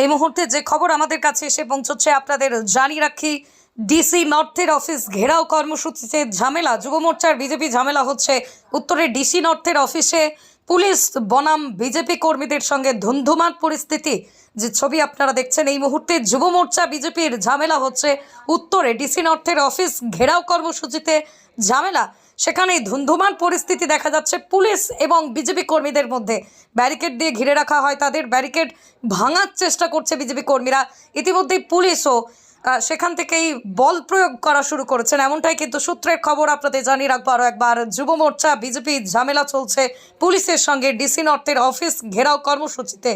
এই মুহূর্তে যে খবর আমাদের কাছে এসে পৌঁছচ্ছে, আপনাদের জানিয়ে রাখি ডিসি নর্থের অফিস ঘেরাও কর্মসূচিতে ঝামেলা, যুব মোর্চার বিজেপি ঝামেলা হচ্ছে। উত্তরে ডিসি নর্থের অফিসে পুলিশ, বনাম বিজেপি কর্মীদের সঙ্গে ধুন্ধুমার পরিস্থিতি। যে ছবি আপনারা দেখছেন, এই মুহূর্তে যুব মোর্চা বিজেপির ঝামেলা হচ্ছে। উত্তরে ডিসি নর্থের অফিস ঘেরাও কর্মসূচিতে ঝামেলা। সেখানে ধুন্ধুমার পরিস্থিতি দেখা যাচ্ছে। পুলিশ এবং বিজেপি কর্মীদের মধ্যে ব্যারিকেড দিয়ে ঘিরে রাখা হয় তাদের। ব্যারিকেড ভাঙার চেষ্টা করছে বিজেপি কর্মীরা। ইতিমধ্যেই পুলিশও সেখান থেকেই বল প্রয়োগ করা শুরু করেছেন। এমনটাই কিন্তু সূত্রের খবর, আপনাদের জানিয়ে রাখব আরও একবার। যুব মোর্চা, বিজেপি ঝামেলা চলছে। পুলিশের সঙ্গে ডিসি নর্থের অফিস ঘেরাও কর্মসূচিতে।